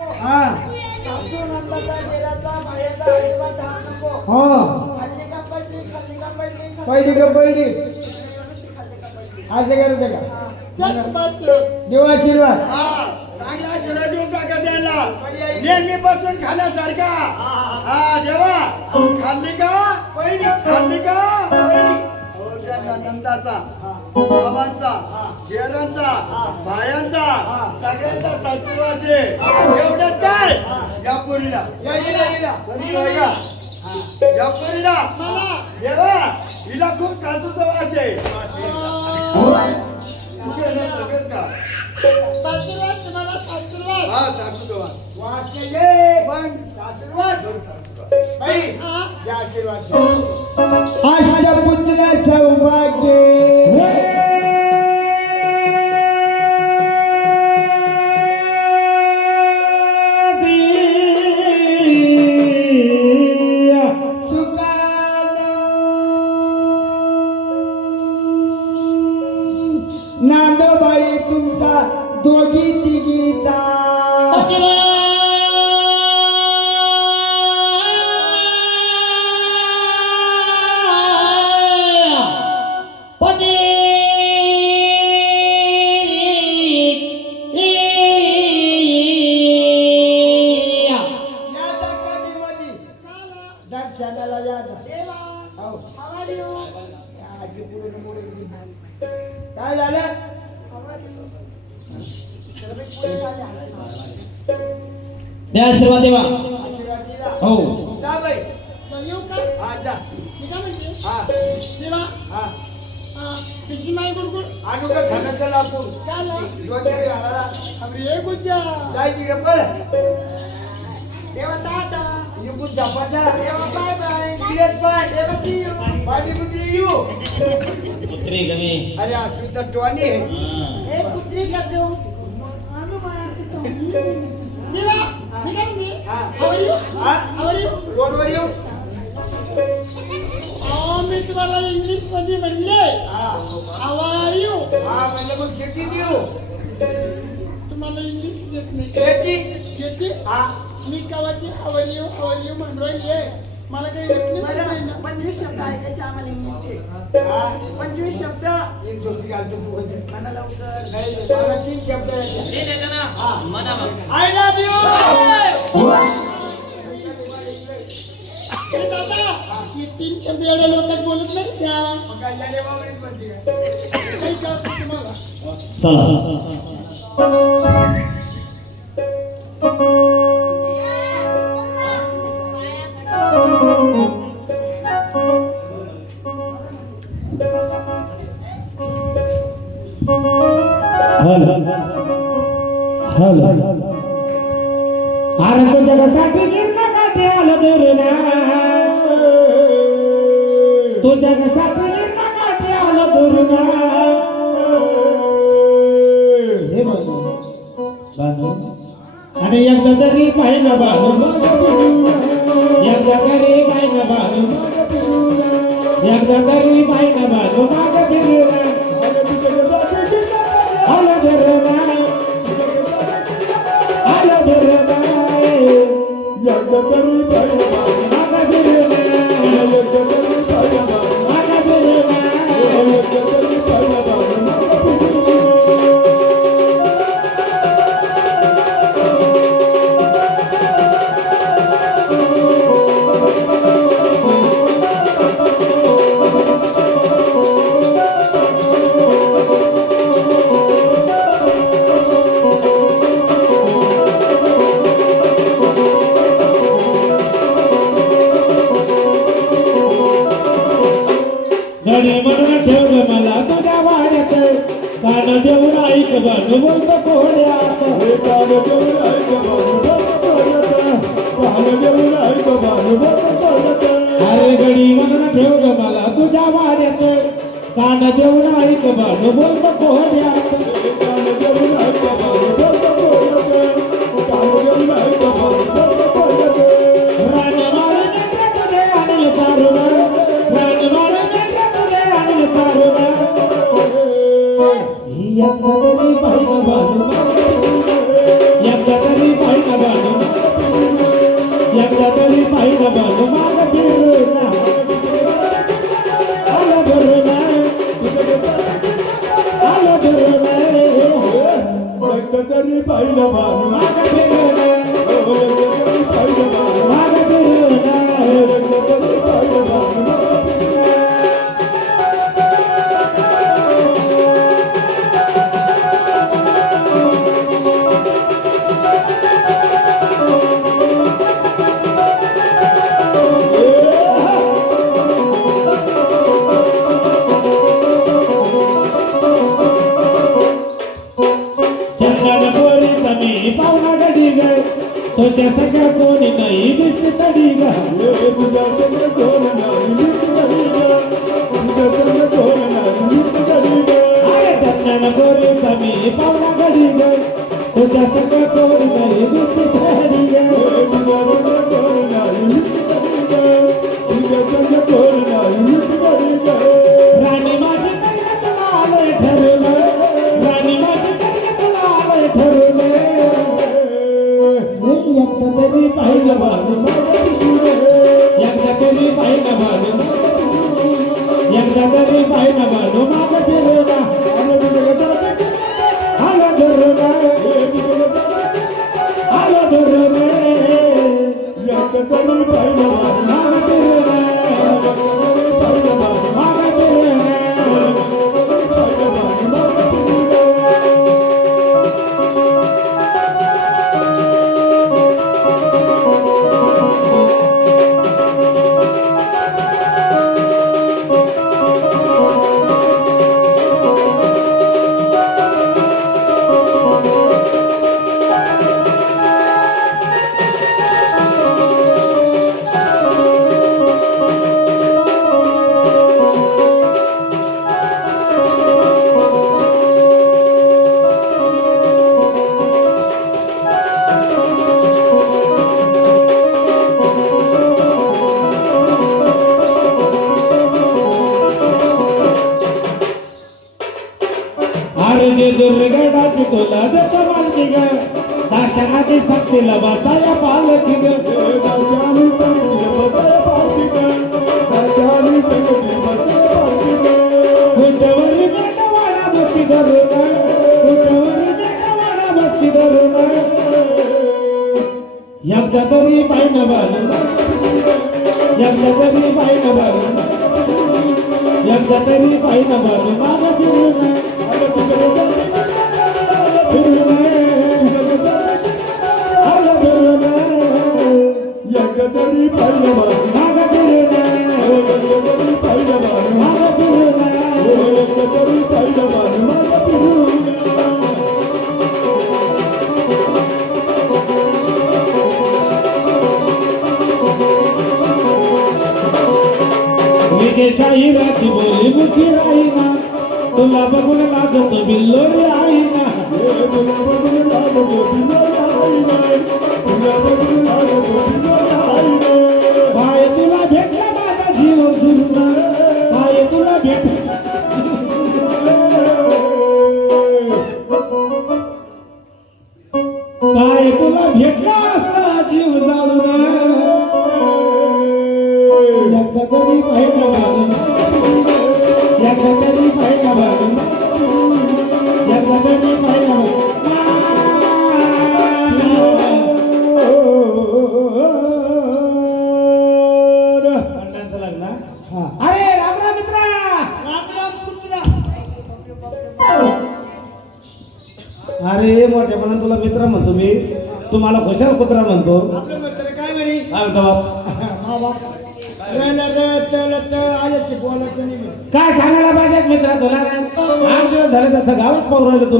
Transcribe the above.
हा. हो. पहिली का पहिली असं करते का त्याच आशीर्वाद. हा चांगला शिरा देऊन टाका द्यायला नेहमी बसून खाण्यासारखा. हा देवा. खाल्ली का? पहिली खाल्ली का? पहिली हो, नंदाचा बाबांचा शेरांचा बायांचा सगळ्यांचा सासूवासे एवढंच काय? या पोरीला या, पोरीला देवा हिला खूप सासूचा वास आहे? तुझ्या ना बाई तुमचा दोघी तिघीचा. देवा, see you. पाणी कुत्री कमी अरे हा तू तर टोनी. हा. ए, कुत्री का देऊ? अगं बाया, किती- देवा, हा. हा? रोडवर येऊ? अहो, मी तुम्हाला इंग्लिशमध्ये म्हणले. हा. are you? हा म्हणजे मग येऊ. तुम्हाला इंग्लिश येत नाही. शेती? येते हा. मी कवाची हवर येऊ हवर येऊ म्हणून राहिली मला काही येत नाही ना. पंचवीस शब्द ऐकायचे आम्हाला इंग्लिशचे. हा. पंचवीस शब्द. एक झोपी घालतो तू होते म्हणा लवकर नाही मला तीन शब्द येतात. हे देते ना? म्हणा मग आय लव्ह यू हे दादा हे तीन शब्द एवढ्या लोकात बोलत नाही त्या. मग काय झाले बाबडीच म्हणते काय? काही कळत नाही तुम्हाला. चला. अरे तो जगासाठी गिरणा काठी आलं दुरणा तो जगासाठी गिरणा काठी आलं दुरणा हे बानू बानू आणि एकदा तरी पाहिलं बानू एकदा तरी पाहिलं बानू एकदा तरी देऊन ऐक बानू बोलतो कोड्यात हे कान देऊन ऐक बानू बोलतो कोड्यात देऊन ऐक बानू अरे गडी मग्न ठेव ग मला. तुझ्या वाड्यात कान देऊन ऐक बानू बोलतो एकदा तरी पाहिलं तुझ्या सगळ्या कोणी नाही दिसते तडी ग ए, तुझ्या संग कोण नाही मीच घरी ग. तुझ्या संग कोण नाही मीच घरी ग. अरे चंदन पोरीचा मी पाहुणा गडी ग तुझ्या सगळ्या कोणी नाही दिसते एकदा तरी अरे जे दुर्गडाची तुला देतो मालकी ग दाशनाची सक्तीला बसाया पालकी ग दाशानी पंगती बसाय पालखी ग. दाशानी बसाय पालखी ग. कुठवरी बेटवाडा बसती धरून. कुठवरी बेटवाडा धरून. एकदा तरी पाहिलं बाजू एकदा तरी बाजू एकदा तरी पाहिलं बाजू माझं फिरून. নাচে সাইরা কি বলি মুখে আইনা তোলা বগুন নাচ তো বিল্লোরে আইনা তোলা বগুন নাচ তো বিল্লোরে আইনা তোলা বগুন নাচ তো বিল্লোরে अरे राम राम मित्रा. अरे मोठ्यापणा तुला मित्र म्हणतो मी. तुम्हाला खुशाल कुत्रा म्हणतो. आपलं मित्र काय म्हणे? काय सांगायला पाहिजे मित्र तुला आठ दिवस झाले तसं गावात पाहून राहिलं तुला